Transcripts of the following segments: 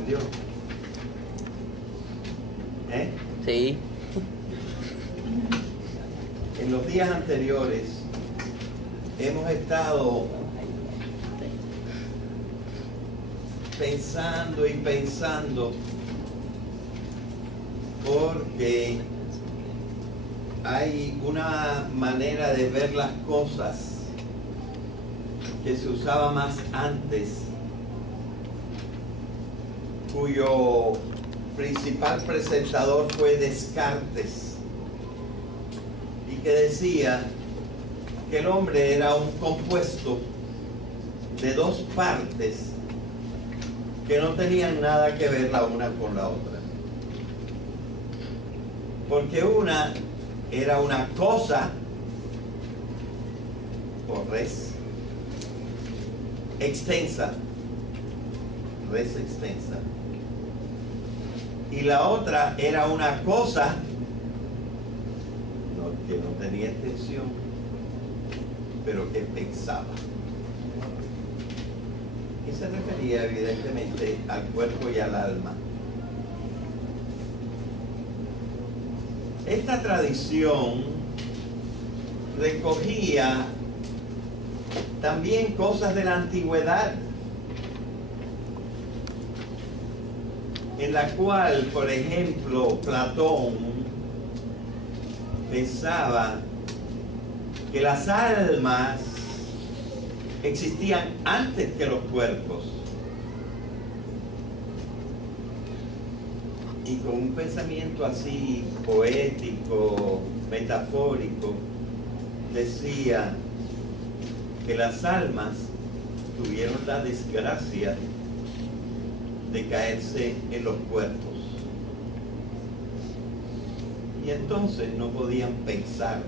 encendió? ¿Eh? Sí. En los días anteriores hemos estado pensando y pensando, porque hay una manera de ver las cosas que se usaba más antes, cuyo principal presentador fue Descartes, y que decía que el hombre era un compuesto de dos partes que no tenían nada que ver la una con la otra, porque una era una cosa, o res extensa, y la otra era una cosa que no tenía extensión, pero que pensaba. Y se refería evidentemente al cuerpo y al alma. Esta tradición recogía también cosas de la antigüedad, en la cual, por ejemplo, Platón pensaba que las almas existían antes que los cuerpos, y con un pensamiento así poético, metafórico, decía que las almas tuvieron la desgracia de caerse en los cuerpos, y entonces no podían pensar,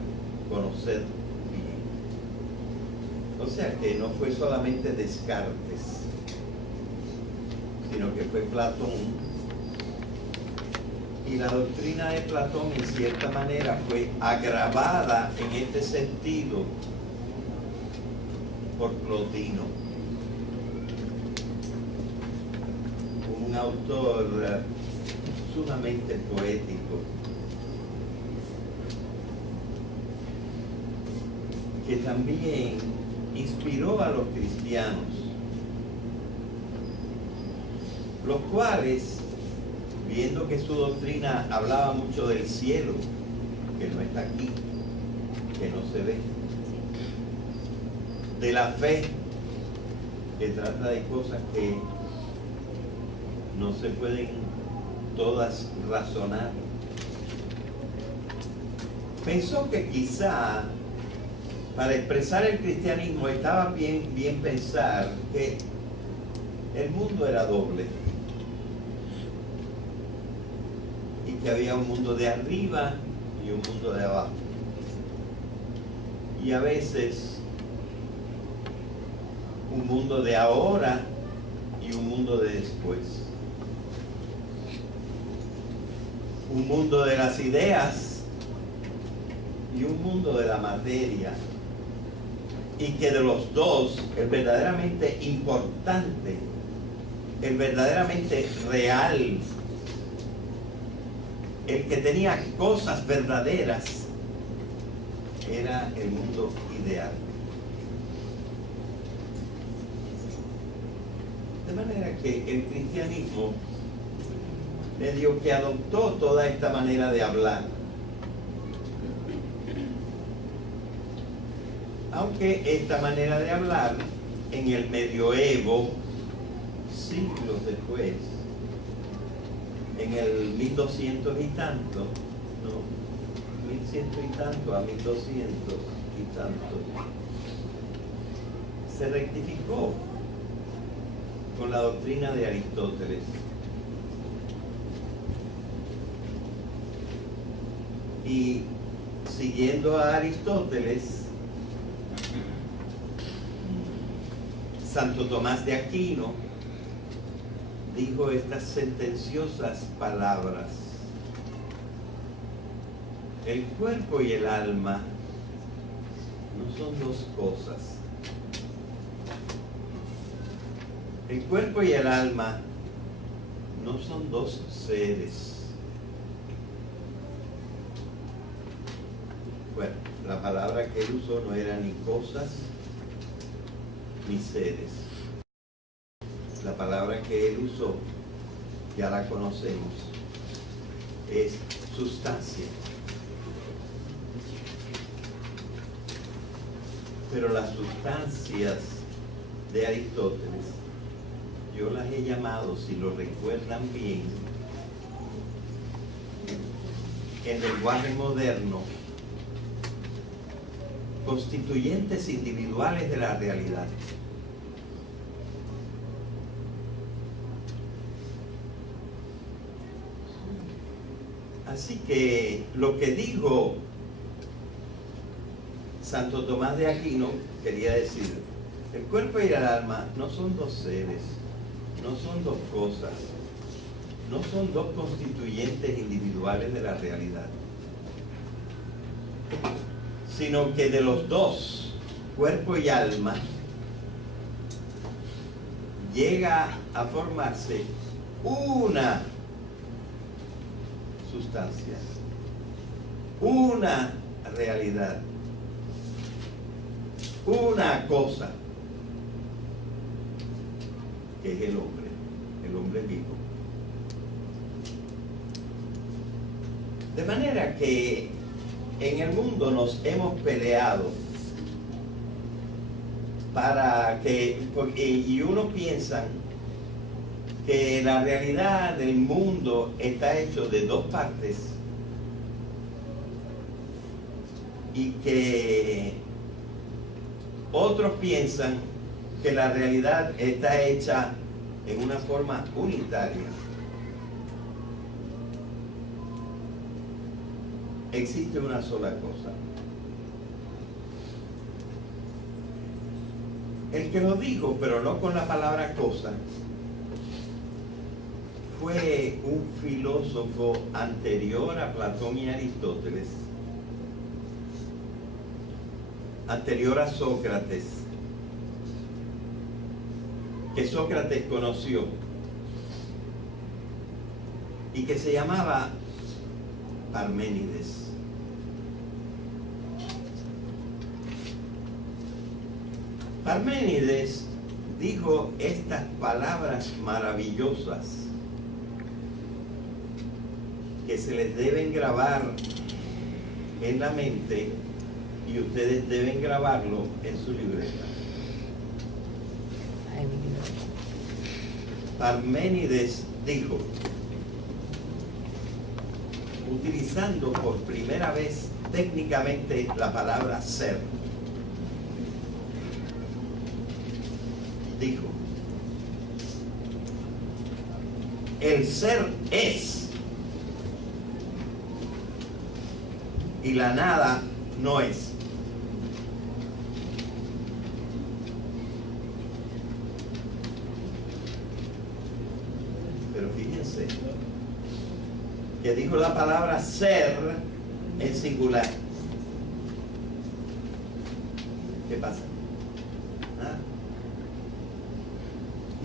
conocer bien. O sea que no fue solamente Descartes, sino que fue Platón, y la doctrina de Platón en cierta manera fue agravada en este sentido por Plotino, un autor sumamente poético, que también inspiró a los cristianos, los cuales, viendo que su doctrina hablaba mucho del cielo, que no está aquí, que no se ve, de la fe, que trata de cosas que no se pueden todas razonar, pensó que quizá para expresar el cristianismo estaba bien pensar que el mundo era doble, y que había un mundo de arriba y un mundo de abajo, y a veces un mundo de ahora y un mundo de después, un mundo de las ideas y un mundo de la materia, y que de los dos el verdaderamente importante, el verdaderamente real, el que tenía cosas verdaderas, era el mundo ideal. De manera que el cristianismo medio que adoptó toda esta manera de hablar, aunque esta manera de hablar en el medioevo, siglos después, en el 1200 y tanto, no, 1100 y tanto a 1200 y tanto, se rectificó con la doctrina de Aristóteles. Y siguiendo a Aristóteles, Santo Tomás de Aquino dijo estas sentenciosas palabras: el cuerpo y el alma no son dos cosas. El cuerpo y el alma no son dos seres. Bueno, la palabra que él usó no era ni cosas ni seres. La palabra que él usó, ya la conocemos, es sustancia. Pero las sustancias de Aristóteles, yo las he llamado, si lo recuerdan bien, en lenguaje moderno, constituyentes individuales de la realidad. Así que lo que dijo Santo Tomás de Aquino quería decir, el cuerpo y el alma no son dos seres, no son dos cosas, no son dos constituyentes individuales de la realidad, sino que de los dos, cuerpo y alma, llega a formarse una sustancia, una realidad, una cosa, que es el hombre vivo. De manera que en el mundo nos hemos peleado para que, y uno piensa que la realidad del mundo está hecho de dos partes y que otros piensan que la realidad está hecha en una forma unitaria. Existe una sola cosa. El que lo dijo, pero no con la palabra cosa, fue un filósofo anterior a Platón y Aristóteles, anterior a Sócrates, que Sócrates conoció y que se llamaba Parménides. Parménides dijo estas palabras maravillosas que se les deben grabar en la mente y ustedes deben grabarlo en su libreta. Parménides dijo, utilizando por primera vez técnicamente la palabra ser, dijo, el ser es y la nada no es. Pero fíjense que dijo la palabra ser en singular. ¿Qué pasa? ¿Ah?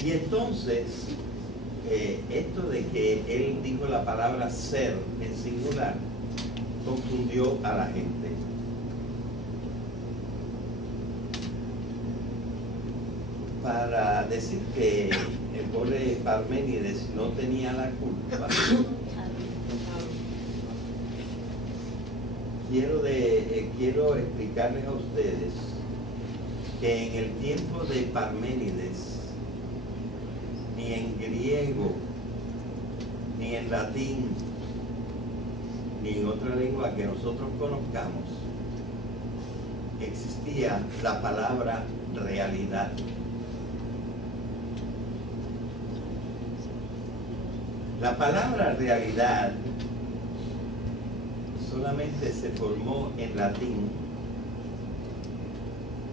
Y entonces, esto de que él dijo la palabra ser en singular, confundió a la gente. Para decir que el pobre Parménides no tenía la culpa, quiero explicarles a ustedes que en el tiempo de Parménides, ni en griego, ni en latín, ni en otra lengua que nosotros conozcamos, existía la palabra realidad. La palabra realidad solamente se formó en latín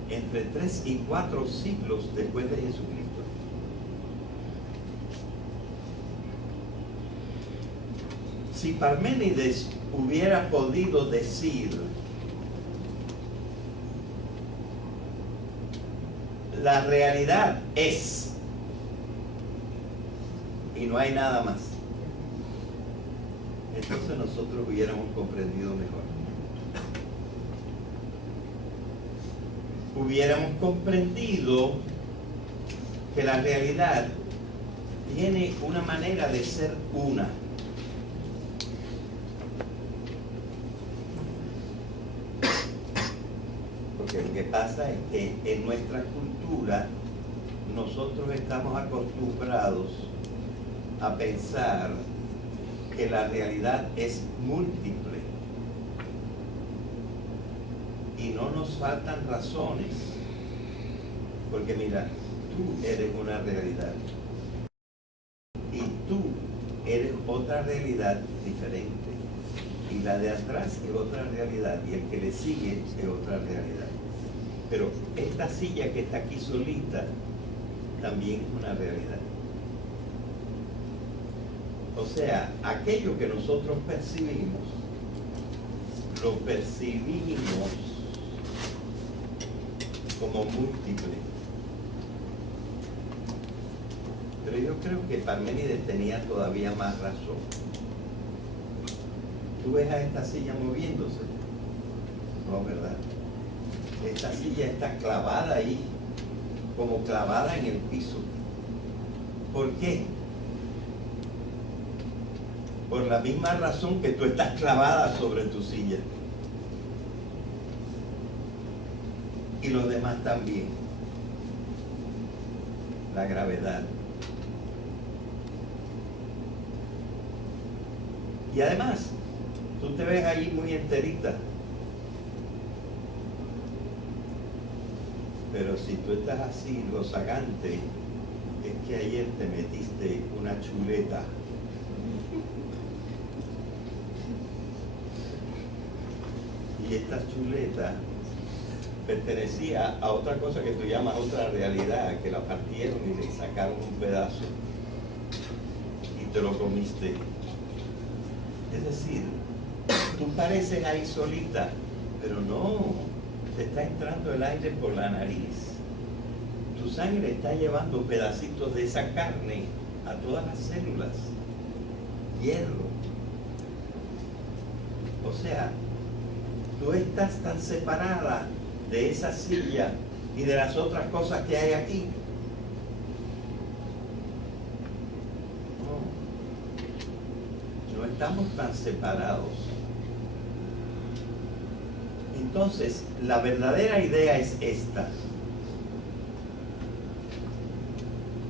entre 3 y 4 siglos después de Jesucristo. Si Parménides hubiera podido decir la realidad es, y y no hay nada más. Entonces nosotros hubiéramos comprendido mejor. Hubiéramos comprendido que la realidad tiene una manera de ser una. Porque lo que pasa es que en nuestra cultura nosotros estamos acostumbrados a pensar que la realidad es múltiple y no nos faltan razones, porque mira, tú eres una realidad y tú eres otra realidad diferente, y la de atrás es otra realidad y el que le sigue es otra realidad. Pero esta silla que está aquí solita también es una realidad. O sea, aquello que nosotros percibimos, lo percibimos como múltiple. Pero yo creo que Parménides tenía todavía más razón. ¿Tú ves a esta silla moviéndose? No, ¿verdad? Esta silla está clavada ahí, como clavada en el piso. ¿Por qué? Por la misma razón que tú estás clavada sobre tu silla. Y los demás también. La gravedad. Y además, tú te ves ahí muy enterita. Pero si tú estás así, rozagante, es que ayer te metiste una chuleta. Y esta chuleta pertenecía a otra cosa que tú llamas otra realidad, que la partieron y le sacaron un pedazo y te lo comiste. Es decir, tú pareces ahí solita, pero no, te está entrando el aire por la nariz. Tu sangre está llevando pedacitos de esa carne a todas las células. Hierro. O sea, tú estás tan separada de esa silla y de las otras cosas que hay aquí. No estamos tan separados. Entonces, la verdadera idea es esta.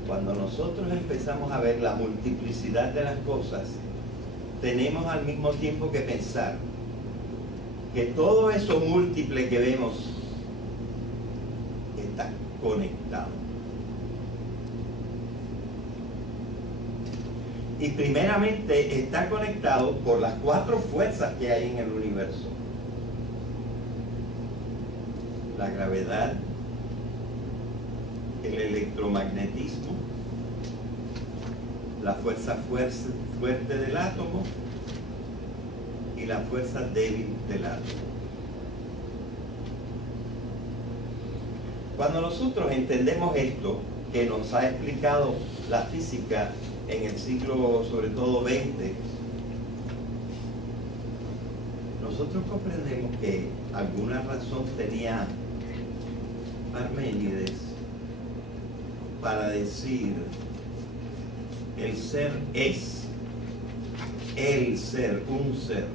Cuando nosotros empezamos a ver la multiplicidad de las cosas, tenemos al mismo tiempo que pensar que todo eso múltiple que vemos está conectado. Y primeramente está conectado por las 4 fuerzas que hay en el universo. La gravedad, el electromagnetismo, la fuerza fuerte del átomo y la fuerza débil del átomo. Cuando nosotros entendemos esto, que nos ha explicado la física en el siglo, sobre todo XX, nosotros comprendemos que alguna razón tenía Parménides para decir el ser es, el ser, un ser,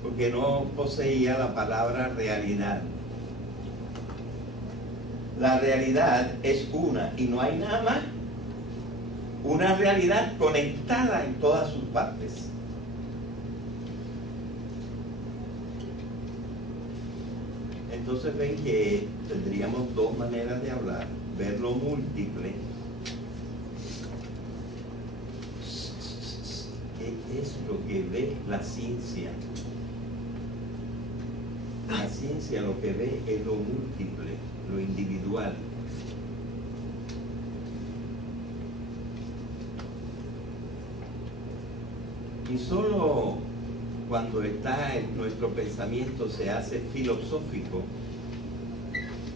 porque no poseía la palabra realidad. La realidad es una y no hay nada más. Una realidad conectada en todas sus partes. Entonces ven que tendríamos 2 maneras de hablar: ver lo múltiple. ¿Qué es lo que ve la ciencia? La ciencia lo que ve es lo múltiple, lo individual. Y solo cuando nuestro pensamiento se hace filosófico,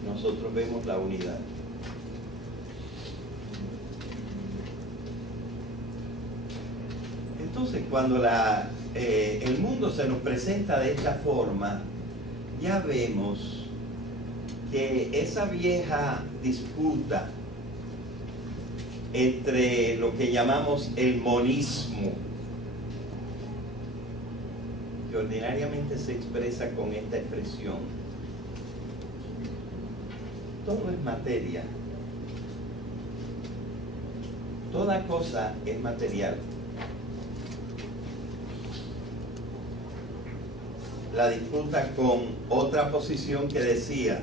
nosotros vemos la unidad. Entonces, cuando el mundo se nos presenta de esta forma, ya vemos que esa vieja disputa entre lo que llamamos el monismo, que ordinariamente se expresa con esta expresión: todo es materia, toda cosa es material. La disputa con otra posición que decía: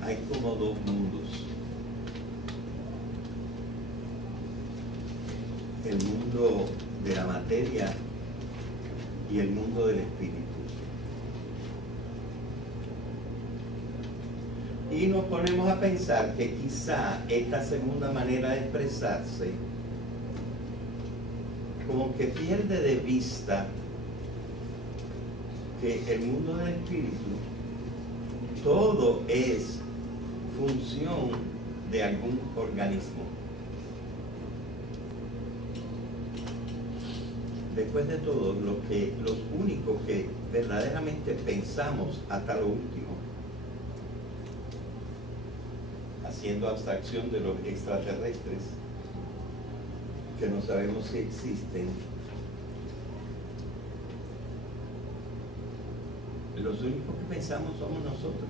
hay como dos mundos, el mundo de la materia y el mundo del espíritu. Y nos ponemos a pensar que quizá esta segunda manera de expresarse como que pierde de vista que el mundo del espíritu todo es función de algún organismo. Después de todo, los únicos que verdaderamente pensamos hasta lo último, haciendo abstracción de los extraterrestres, que no sabemos si existen, los únicos que pensamos somos nosotros.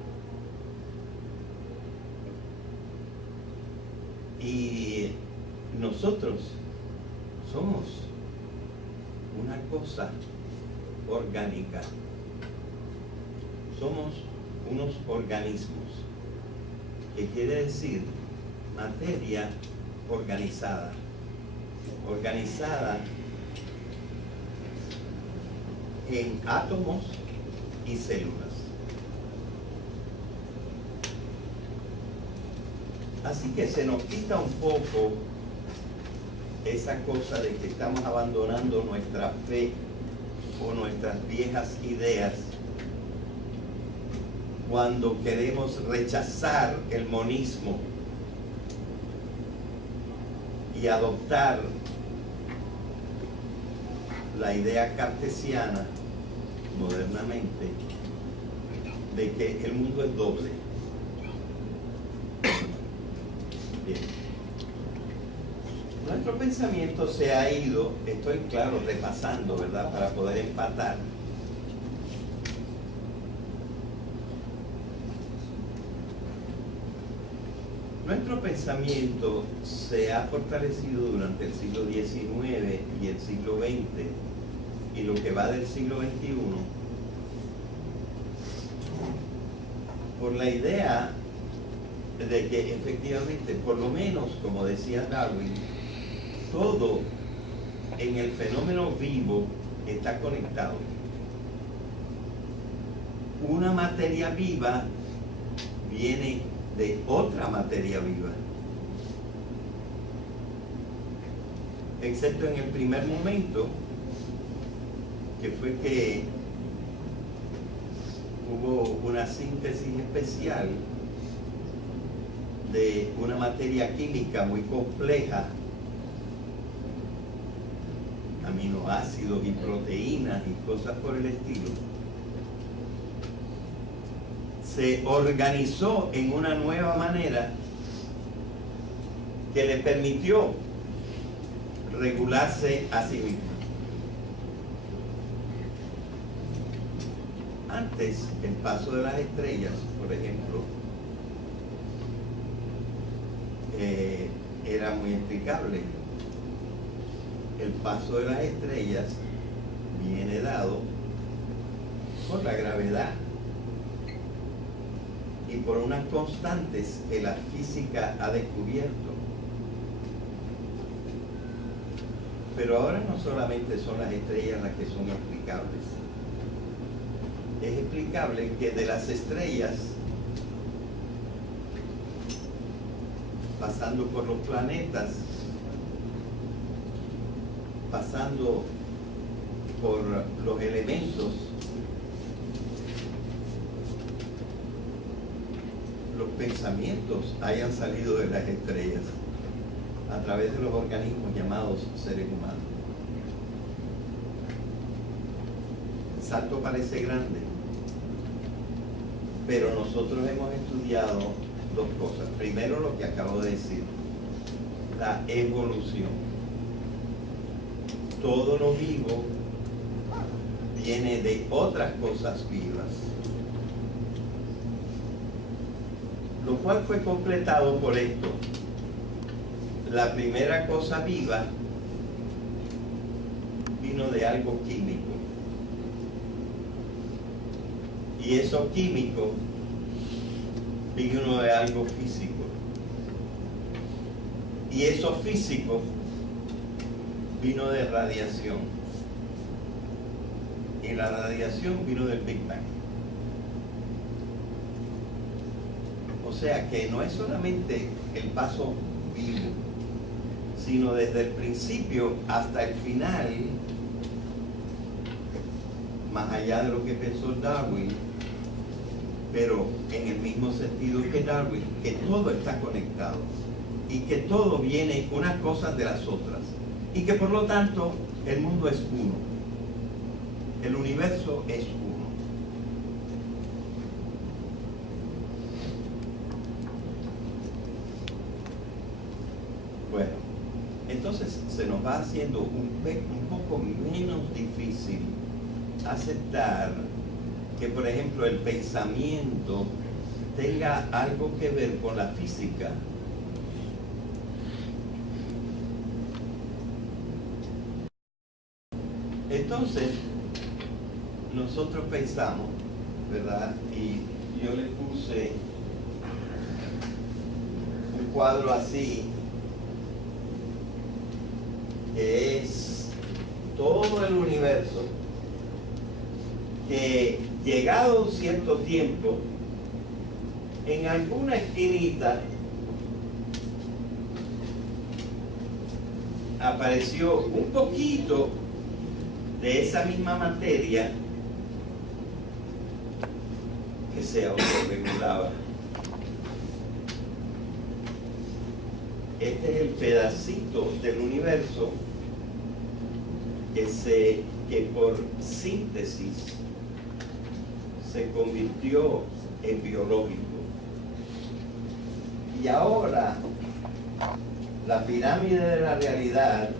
Y nosotros somos una cosa orgánica, somos unos organismos, que quiere decir materia organizada, organizada en átomos y células. Así que se nos quita un poco esa cosa de que estamos abandonando nuestra fe o nuestras viejas ideas cuando queremos rechazar el monismo y adoptar la idea cartesiana modernamente de que el mundo es doble. Bien. Nuestro pensamiento se ha ido, estoy claro, repasando, ¿verdad?, para poder empatar. Nuestro pensamiento se ha fortalecido durante el siglo XIX y el siglo XX y lo que va del siglo XXI por la idea de que efectivamente, por lo menos, como decía Darwin, todo en el fenómeno vivo está conectado. Una materia viva viene de otra materia viva, excepto en el primer momento, que fue que hubo una síntesis especial de una materia química muy compleja, aminoácidos y proteínas y cosas por el estilo. Se organizó en una nueva manera que le permitió regularse a sí mismo. Antes, el paso de las estrellas, por ejemplo, era muy explicable. El paso de las estrellas viene dado por la gravedad y por unas constantes que la física ha descubierto. Pero ahora no solamente son las estrellas las que son explicables. Es explicable que de las estrellas, pasando por los planetas, pasando por los elementos, los pensamientos hayan salido de las estrellas a través de los organismos llamados seres humanos. salto parece grande, pero nosotros hemos estudiado dos cosas. Primero, lo que acabo de decir, la evolución. Todo lo vivo viene de otras cosas vivas, lo cual fue completado por esto. La primera cosa viva vino de algo químico, y eso químico vino de algo físico, y eso físico vino de radiación, y la radiación vino del Big Bang. O sea que no es solamente el paso vivo, sino desde el principio hasta el final, más allá de lo que pensó Darwin, pero en el mismo sentido que Darwin, que todo está conectado y que todo viene unas cosas de las otras, y que por lo tanto el mundo es uno, el universo es uno. Bueno, entonces se nos va haciendo un poco menos difícil aceptar que, por ejemplo, el pensamiento tenga algo que ver con la física. Entonces, nosotros pensamos, ¿verdad? Y yo le puse un cuadro así, que es todo el universo, que llegado un cierto tiempo, en alguna esquinita apareció un poquito de esa misma materia que se autorregulaba. Este es el pedacito del universo que por síntesis se convirtió en biológico. Y ahora la pirámide de la realidad,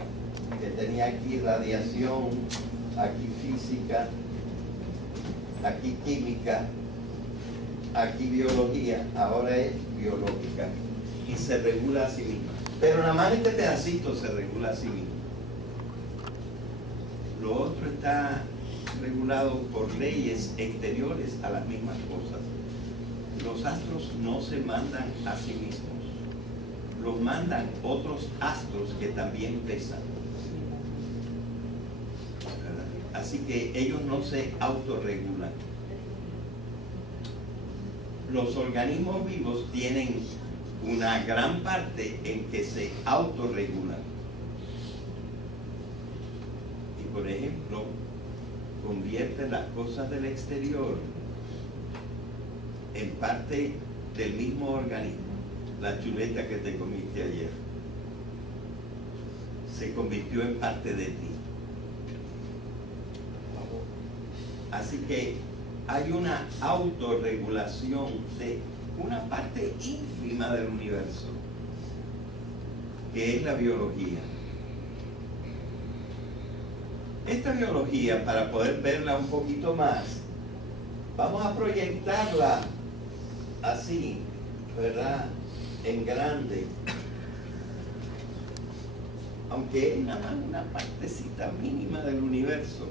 que tenía aquí radiación, aquí física, aquí química, aquí biología, ahora es biológica y se regula a sí misma. Pero nada más este pedacito se regula a sí mismo. Lo otro está regulado por leyes exteriores a las mismas cosas. Los astros no se mandan a sí mismos, los mandan otros astros que también pesan. Así que ellos no se autorregulan. Los organismos vivos tienen una gran parte en que se autorregulan. Y por ejemplo, convierten las cosas del exterior en parte del mismo organismo. La chuleta que te comiste ayer se convirtió en parte de ti. Así que hay una autorregulación de una parte ínfima del universo, que es la biología. Esta biología, para poder verla un poquito más, vamos a proyectarla así, ¿verdad? En grande. Aunque es nada más una partecita mínima del universo.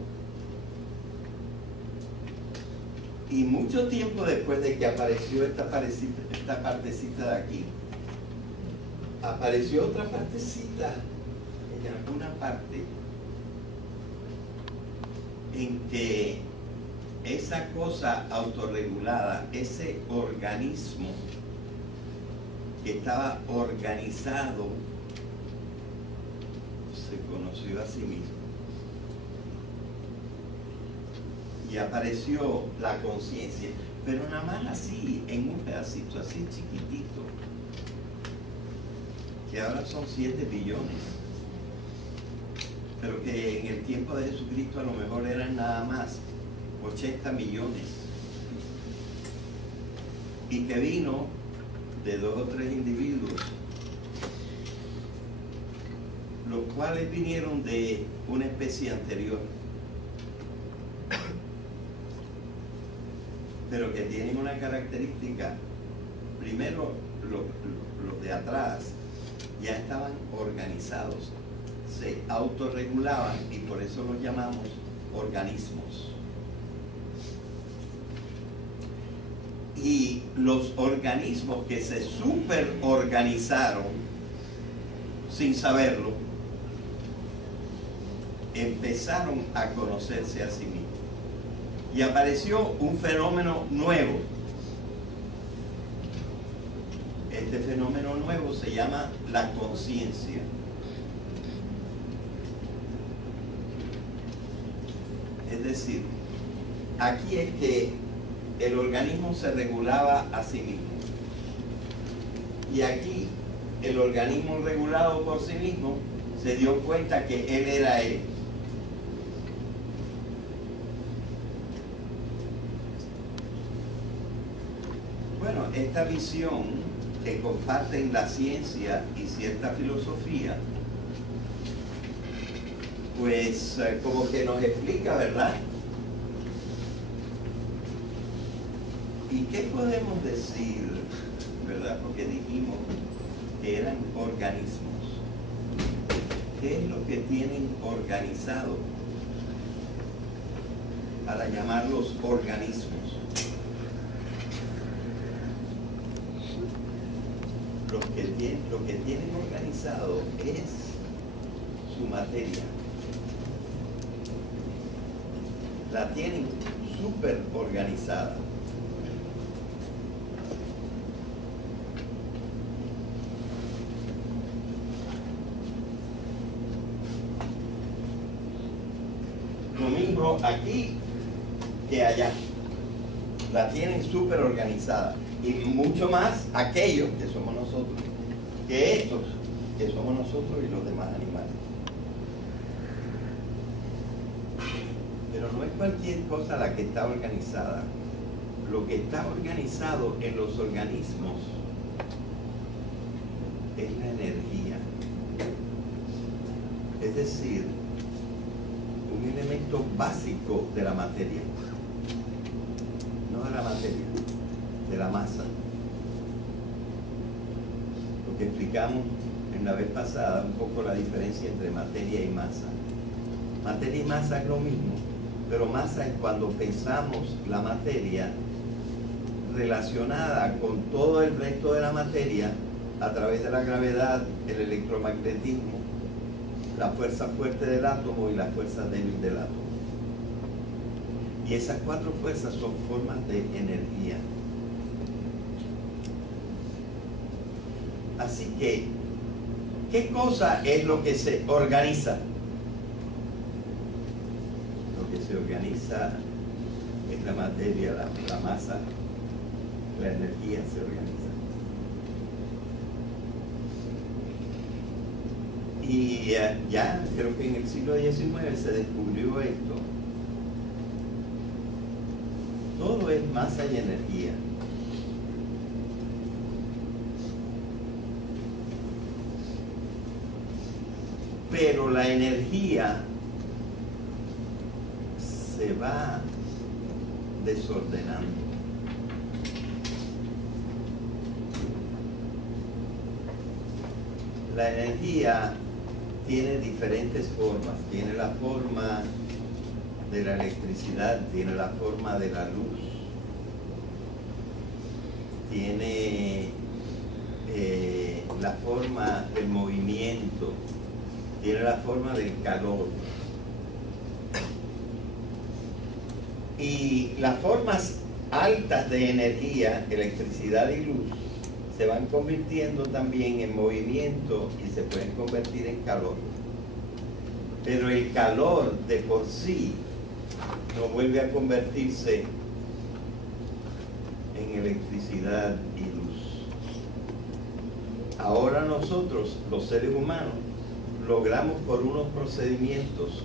Y mucho tiempo después de que apareció esta partecita de aquí, apareció otra partecita en alguna parte en que esa cosa autorregulada, ese organismo que estaba organizado, se conoció a sí mismo. Y apareció la conciencia, pero nada más así, en un pedacito así chiquitito, que ahora son 7 billones, pero que en el tiempo de Jesucristo a lo mejor eran nada más 80 millones, y que vino de 2 o 3 individuos, los cuales vinieron de una especie anterior, pero que tienen una característica. Primero, los de atrás ya estaban organizados, se autorregulaban, y por eso los llamamos organismos. Y los organismos que se superorganizaron sin saberlo, empezaron a conocerse a sí mismos. Y apareció un fenómeno nuevo. Este fenómeno nuevo se llama la conciencia. Es decir, aquí es que el organismo se regulaba a sí mismo. Y aquí el organismo regulado por sí mismo se dio cuenta que él era él. Bueno, esta visión que comparten la ciencia y cierta filosofía, pues como que nos explica, ¿verdad? ¿Y qué podemos decir, verdad? Porque dijimos que eran organismos. ¿Qué es lo que tienen organizado para llamarlos organismos? Lo que tienen organizado es su materia. La tienen súper organizada. Lo mismo aquí que allá. La tienen súper organizada. Y mucho más aquellos que somos nosotros, que estos que somos nosotros y los demás animales. Pero no es cualquier cosa la que está organizada. Lo que está organizado en los organismos es la energía. Es decir, un elemento básico de la materia. No de la materia, de la masa. Lo que explicamos en la vez pasada, un poco la diferencia entre materia y masa. Materia y masa es lo mismo, pero masa es cuando pensamos la materia relacionada con todo el resto de la materia a través de la gravedad, el electromagnetismo, la fuerza fuerte del átomo y la fuerza débil del átomo. Y esas 4 fuerzas son formas de energía. Así que, ¿qué cosa es lo que se organiza? Lo que se organiza es la materia, la masa, la energía se organiza. Y ya creo que en el siglo XIX se descubrió esto. Todo es masa y energía. Pero la energía se va desordenando. La energía tiene diferentes formas. Tiene la forma de la electricidad, tiene la forma de la luz, tiene la forma del movimiento, tiene la forma del calor. Y las formas altas de energía, electricidad y luz, se van convirtiendo también en movimiento y se pueden convertir en calor. Pero el calor de por sí no vuelve a convertirse en electricidad y luz. Ahora nosotros, los seres humanos, logramos por unos procedimientos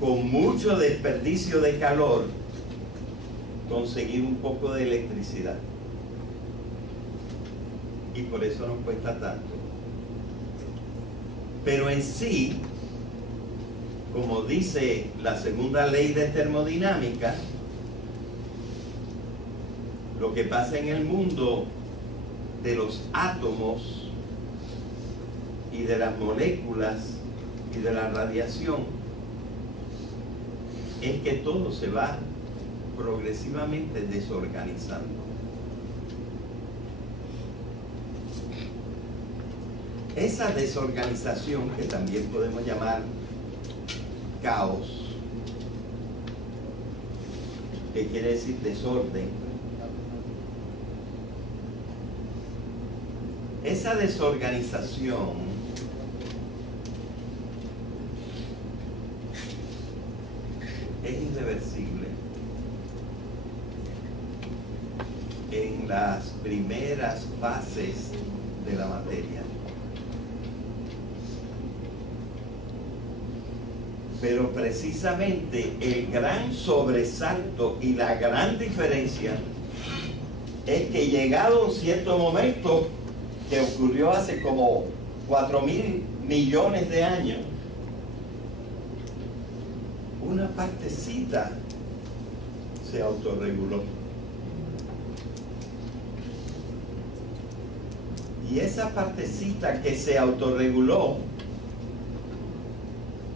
con mucho desperdicio de calor, conseguir un poco de electricidad. Y por eso nos cuesta tanto. Pero en sí, como dice la segunda ley de termodinámica, lo que pasa en el mundo de los átomos y de las moléculas y de la radiación es que todo se va progresivamente desorganizando. Esa desorganización, que también podemos llamar caos, que quiere decir desorden, esa desorganización es irreversible. En las primeras fases de la materia. Pero precisamente el gran sobresalto y la gran diferencia es que llegado un cierto momento que ocurrió hace como 4.000 millones de años, una partecita se autorreguló. Y esa partecita que se autorreguló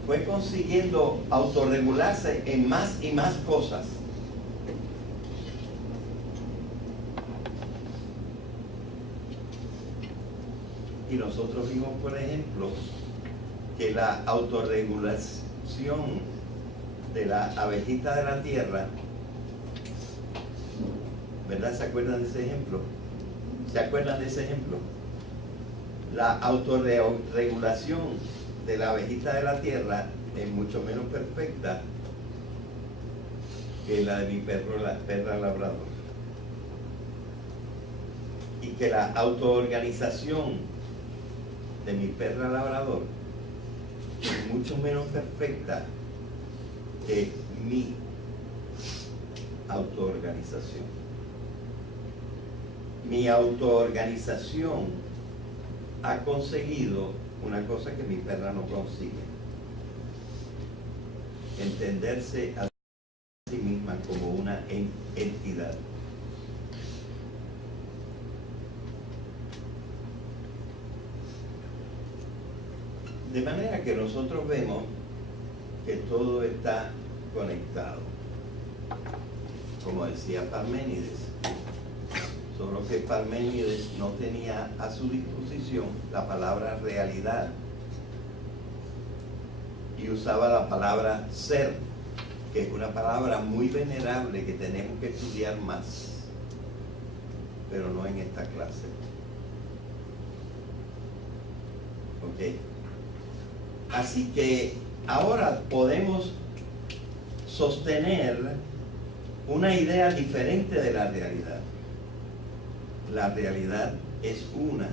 fue consiguiendo autorregularse en más y más cosas. Y nosotros vimos, por ejemplo, que la autorregulación de la abejita de la tierra, ¿verdad? ¿Se acuerdan de ese ejemplo? ¿Se acuerdan de ese ejemplo? La autorregulación de la abejita de la tierra es mucho menos perfecta que la de mi perra labrador. Y que la autoorganización de mi perra labrador es mucho menos perfecta que mi autoorganización. Mi autoorganización ha conseguido una cosa que mi perra no consigue: entenderse a sí misma como una entidad. De manera que nosotros vemos que todo está conectado. Como decía Parménides, solo que Parménides no tenía a su disposición la palabra realidad y usaba la palabra ser, que es una palabra muy venerable que tenemos que estudiar más, pero no en esta clase. ¿Ok? Así que ahora podemos sostener una idea diferente de la realidad. La realidad es una.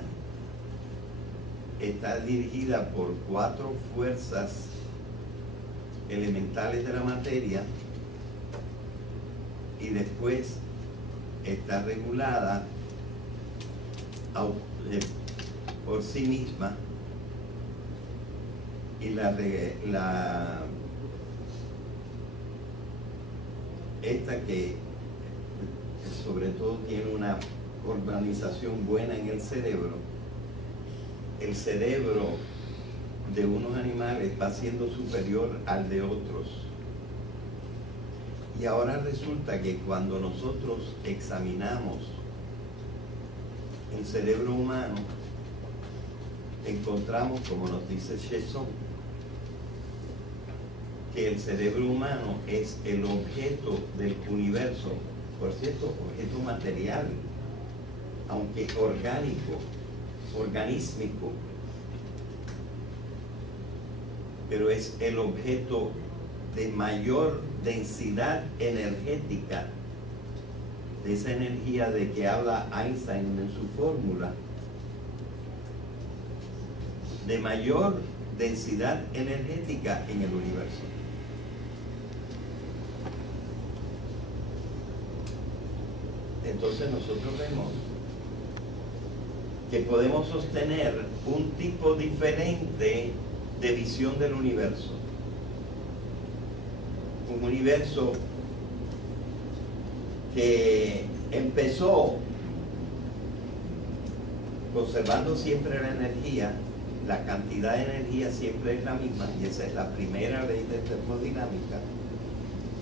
Está dirigida por 4 fuerzas elementales de la materia y después está regulada por sí misma, y esta que sobre todo tiene una organización buena en el cerebro de unos animales va siendo superior al de otros. Y ahora resulta que cuando nosotros examinamos el cerebro humano, encontramos, como nos dice Chesson, que el cerebro humano es el objeto del universo, por cierto, objeto material, aunque orgánico, organísmico, pero es el objeto de mayor densidad energética, de esa energía de que habla Einstein en su fórmula, de mayor densidad energética en el universo. entonces nosotros vemos que podemos sostener un tipo diferente de visión del universo. Un universo que empezó conservando siempre la energía, la cantidad de energía siempre es la misma, y esa es la primera ley de termodinámica.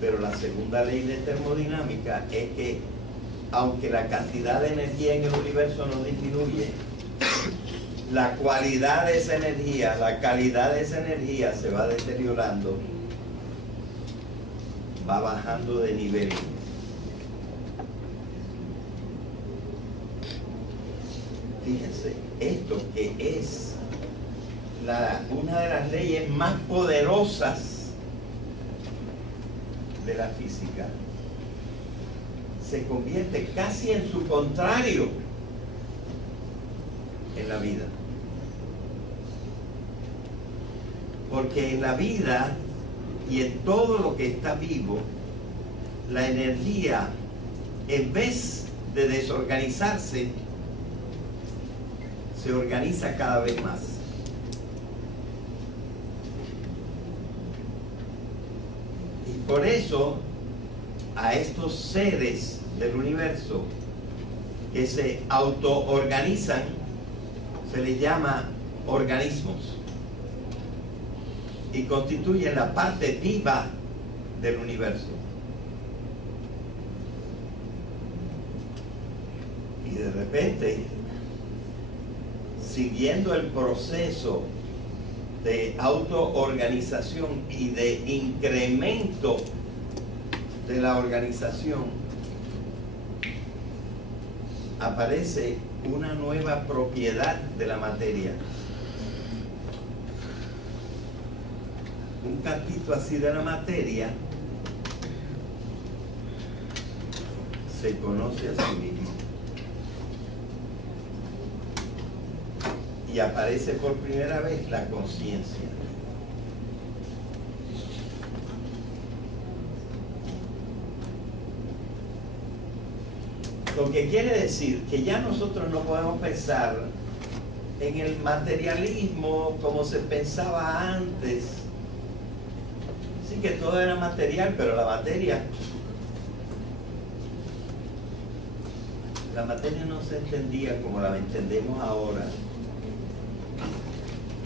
Pero la segunda ley de termodinámica es que aunque la cantidad de energía en el universo no disminuye, la cualidad de esa energía, la calidad de esa energía se va deteriorando, va bajando de nivel. Fíjense, esto que es una de las leyes más poderosas de la física, se convierte casi en su contrario en la vida. Porque en la vida y en todo lo que está vivo, la energía, en vez de desorganizarse, se organiza cada vez más. Y por eso a estos seres del universo que se autoorganizan se les llama organismos y constituyen la parte viva del universo. Y de repente, siguiendo el proceso de autoorganización y de incremento de la organización, aparece una nueva propiedad de la materia. Un cantito así de la materia se conoce a sí mismo. Y aparece por primera vez la conciencia. Lo que quiere decir que ya nosotros no podemos pensar en el materialismo como se pensaba antes. Sí que todo era material, pero la materia no se entendía como la entendemos ahora,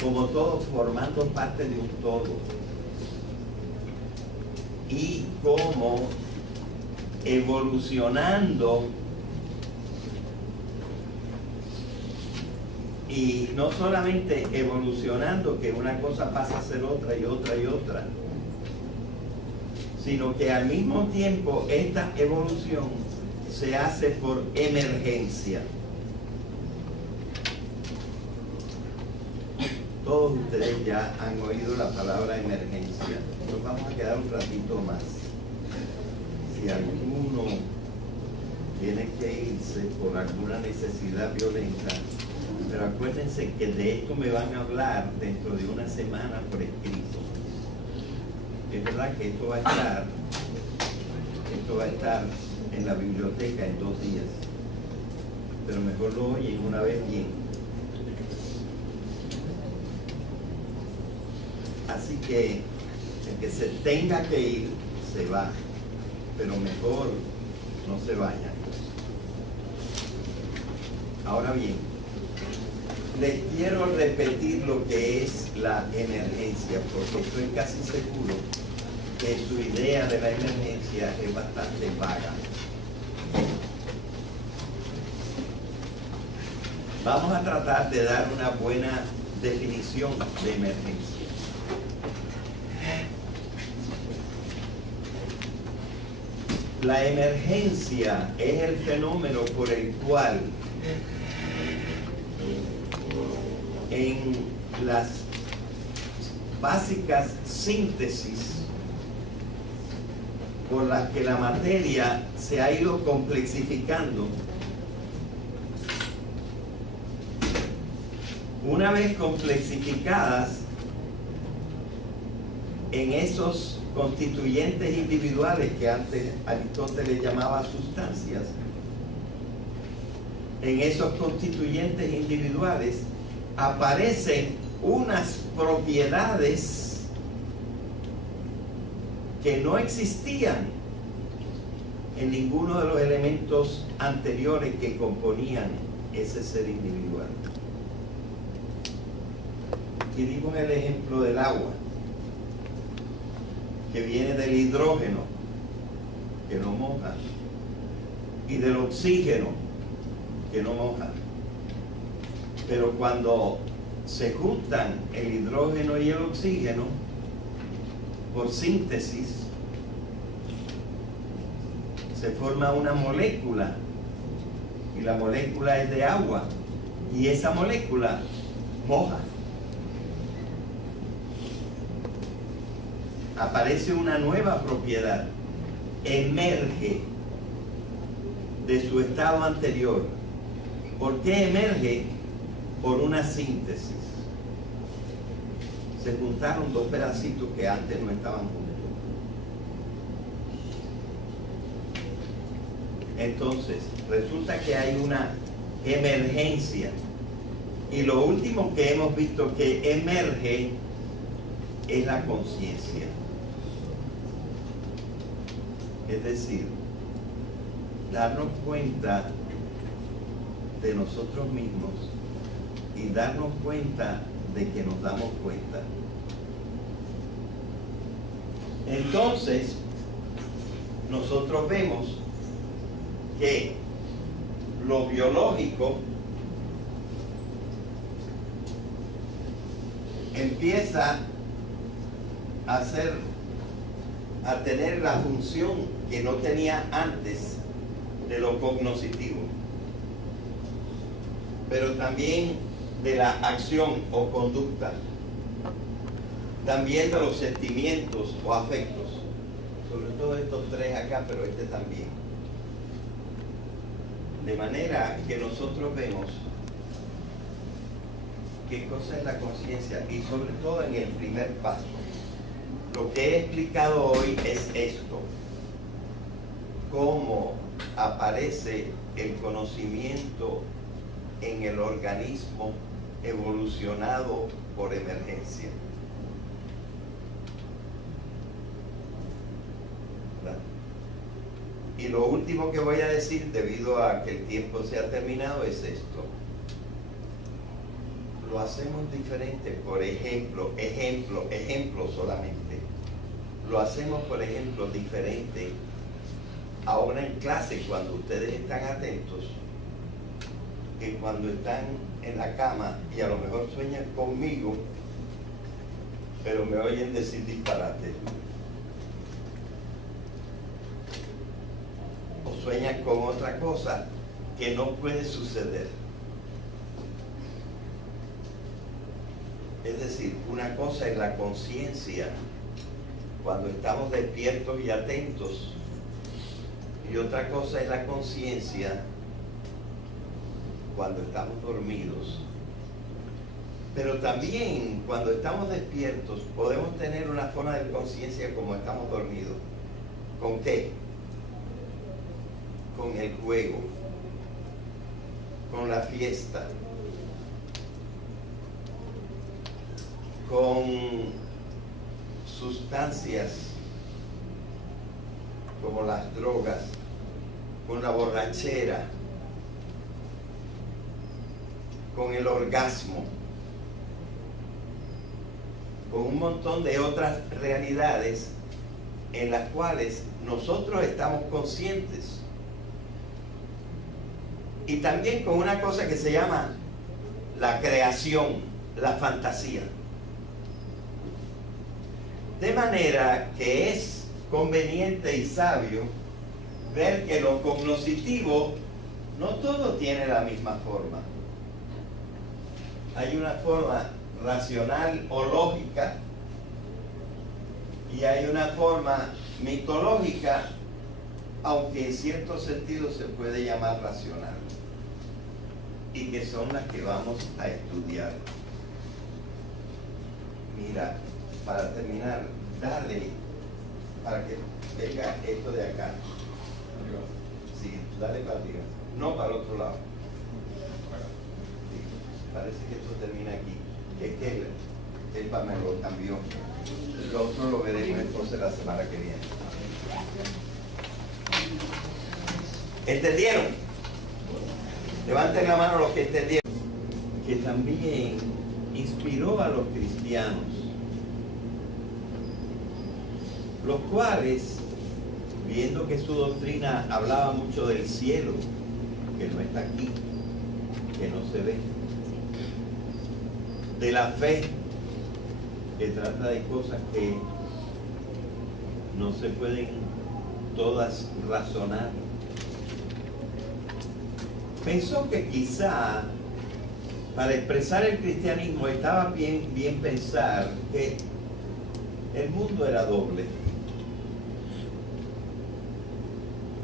como todo formando parte de un todo, y como evolucionando, y no solamente evolucionando, que una cosa pasa a ser otra y otra y otra, sino que al mismo tiempo esta evolución se hace por emergencia. Todos ustedes ya han oído la palabra emergencia. Nos vamos a quedar un ratito más. Si alguno tiene que irse por alguna necesidad violenta, pero acuérdense que de esto me van a hablar dentro de una semana por escrito. Es verdad que esto va a estar en la biblioteca en 2 días, pero mejor lo oyen una vez bien. Así que el que se tenga que ir, se va, pero mejor no se vaya. Ahora bien, les quiero repetir lo que es la emergencia, porque estoy casi seguro que su idea de la emergencia es bastante vaga. Vamos a tratar de dar una buena definición de emergencia. La emergencia es el fenómeno por el cual en las básicas síntesis por las que la materia se ha ido complexificando, una vez complexificadas en esos constituyentes individuales que antes Aristóteles llamaba sustancias, en esos constituyentes individuales aparecen unas propiedades que no existían en ninguno de los elementos anteriores que componían ese ser individual. Y dimos el ejemplo del agua, que viene del hidrógeno, que no moja, y del oxígeno, que no moja. Pero cuando se juntan el hidrógeno y el oxígeno, por síntesis, se forma una molécula, y la molécula es de agua, y esa molécula moja. Aparece una nueva propiedad, emerge de su estado anterior. ¿Por qué emerge? Por una síntesis. Se juntaron dos pedacitos que antes no estaban juntos. Entonces, resulta que hay una emergencia. Y lo último que hemos visto que emerge es la conciencia. Es decir, darnos cuenta de nosotros mismos y darnos cuenta de que nos damos cuenta. Entonces, nosotros vemos que lo biológico empieza a tener la función que no tenía antes de lo cognoscitivo, pero también de la acción o conducta, también de los sentimientos o afectos, sobre todo estos tres acá, pero este también. De manera que nosotros vemos qué cosa es la conciencia, y sobre todo en el primer paso. Lo que he explicado hoy es esto: cómo aparece el conocimiento en el organismo evolucionado por emergencia. ¿Verdad? Y lo último que voy a decir, debido a que el tiempo se ha terminado, es esto: lo hacemos diferente. Por ejemplo solamente. Lo hacemos, por ejemplo, diferente ahora en clase, cuando ustedes están atentos, que cuando están en la cama y a lo mejor sueñan conmigo, pero me oyen decir disparate. O sueñan con otra cosa que no puede suceder. Es decir, una cosa es la conciencia cuando estamos despiertos y atentos, y otra cosa es la conciencia cuando estamos dormidos. Pero también cuando estamos despiertos podemos tener una forma de conciencia como estamos dormidos. ¿Con qué? Con el juego, con la fiesta, con sustancias como las drogas, con la borrachera, con el orgasmo, con un montón de otras realidades en las cuales nosotros estamos conscientes. Y también con una cosa que se llama la creación, la fantasía. De manera que es conveniente y sabio ver que lo cognoscitivo no todo tiene la misma forma. Hay una forma racional o lógica, y hay una forma mitológica, aunque en cierto sentido se puede llamar racional, y que son las que vamos a estudiar. Mira, para terminar, dale para que venga esto de acá. Sí, dale para arriba, no para el otro lado. parece que esto termina aquí. Es que el me lo cambió. Lo otro lo veremos entonces la semana que viene. ¿Entendieron? Levanten la mano los que entendieron. Que también inspiró a los cristianos, los cuales, viendo que su doctrina hablaba mucho del cielo, que no está aquí, que no se ve, de la fe, que trata de cosas que no se pueden todas razonar, pensó que quizá para expresar el cristianismo estaba bien pensar que el mundo era doble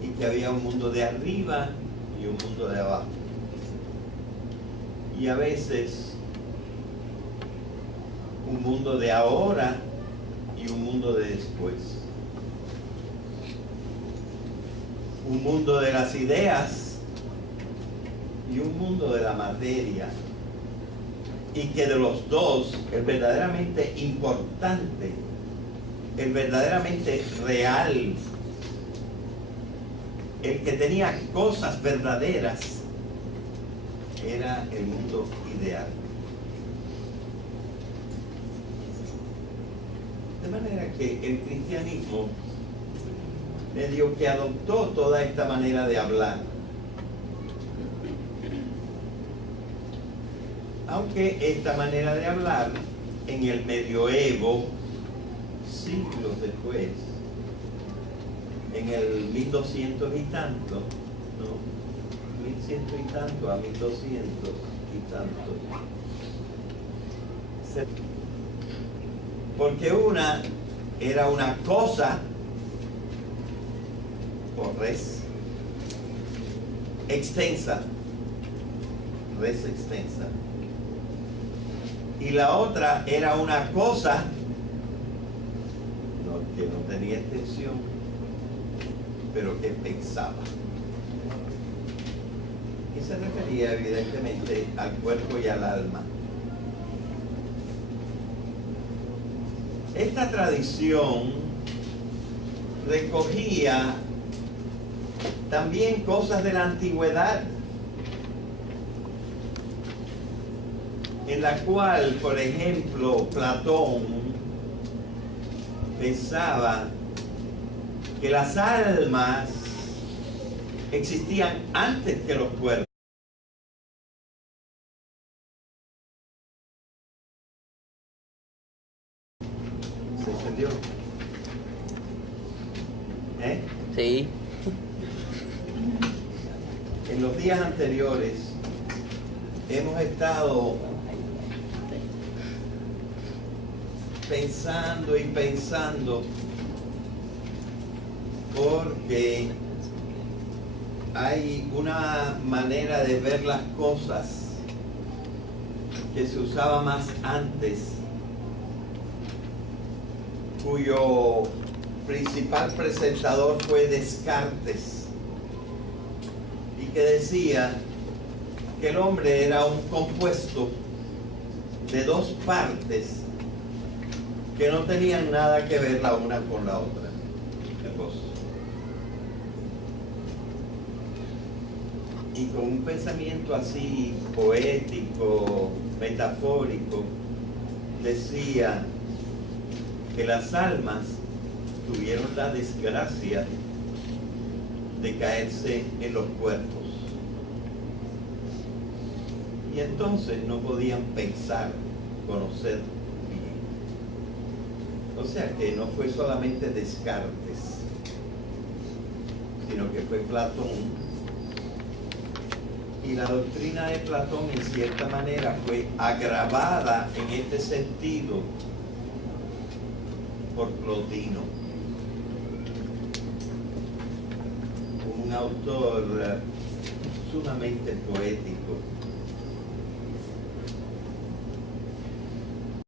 y que había un mundo de arriba y un mundo de abajo, y a veces un mundo de ahora y un mundo de después, un mundo de las ideas y un mundo de la materia, y que de los dos el verdaderamente importante, el verdaderamente real, el que tenía cosas verdaderas, era el mundo ideal. De manera que el cristianismo medio que adoptó toda esta manera de hablar, aunque esta manera de hablar en el medioevo, siglos después, en el 1200 y tanto, ¿no? 1100 y tanto a 1200 y tanto. Porque una era una cosa, o res extensa, y la otra era una cosa que no tenía extensión, pero que pensaba. Y se refería evidentemente al cuerpo y al alma. Esta tradición recogía también cosas de la antigüedad, en la cual, por ejemplo, Platón pensaba que las almas existían antes que los cuerpos. ¿Se entendió? Sí. En los días anteriores hemos estado pensando y pensando, porque hay una manera de ver las cosas que se usaba más antes, cuyo principal presentador fue Descartes, y que decía que el hombre era un compuesto de dos partes que no tenían nada que ver la una con la otra. Y con un pensamiento así poético, metafórico, decía que las almas tuvieron la desgracia de caerse en los cuerpos, y entonces no podían pensar, conocer bien. O sea que no fue solamente Descartes, sino que fue Platón, y la doctrina de Platón en cierta manera fue agravada en este sentido por Plotino, un autor sumamente poético,